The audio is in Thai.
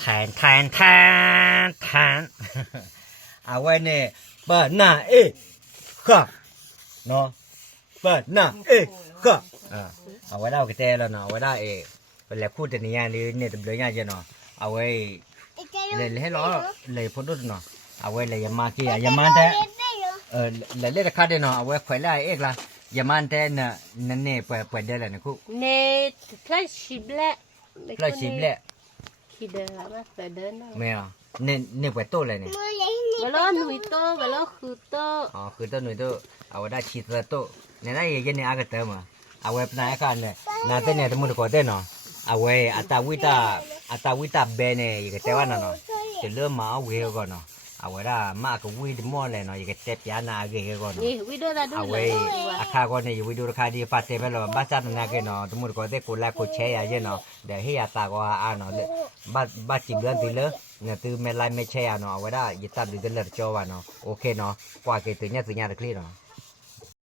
แทนเอาไว้เนี่ยเปิดหน้าเอ๊ะค่ะเนาะเปิดหน้าเอ๊ะค่ะเอาไว้ได้ก็แต่แล้วเนาะเอาไว้ได้เอ๊ะเป็นแล้วพูดแต่เนี่ยนี่เนี่ยตัวเนี้ยเนาะเอาไว้เลยให้ล้อเลยพ้นดุเนาะเอาไว้เลยยามาที่ยามันแต่เลยเล่นคาเดเนาะเอาไว้ขวายไล่เอกละยามันแต่เนี่ยนั่นเนี่ยเปิดได้แล้วนะคุเนี่ยพลาชิบแหละพลาชิบแหละคิดเดินมาเปิดเดินไม่อ่ะเนี่ยเปิดโตเลยเนี่ยเวลาหนุ่ยโตเวลาคือโตอ๋อคือโตหนุ่ยโตเอาไว้ได้ชีสโตเนี่ยได้ยังเนี่ยอากาศเติมอ่ะเอาไว้ปนายกันเนี่ยน่าจะเนี่ยทั้งหมดก็ได้เนาะเอาไว้อัตวิตาเบเนี่ยยังก็แต่ว่าเนาะจะเริ่มมาเอาเวก่อนเนาะเอาไว้ได้มากกว่าวิดมอเลยเนาะยังก็เจ็บยานาเกยก่อนเนาะเอาไว้อาคาก่อนเนี่ยวิดูราคาดีปัตเตไปแล้วบ้าจัดนาเกเนาะทั้งหมดก็ได้กูไล่กูแชร์เยอะเนาะเดี๋ยวให้ยาตาก็อ่านเนาะบ้าจิบเดือนตีเลยเนี่ยตื่นไม่ไล่ไม่แชร์เนาะเอาไว้ได้ยึดตัดดูเดือนละจอวะเนาะโอเคเนาะกว่าเกิดตื่นเนี่ยตื่นเนี่ยตะคลีเนาะ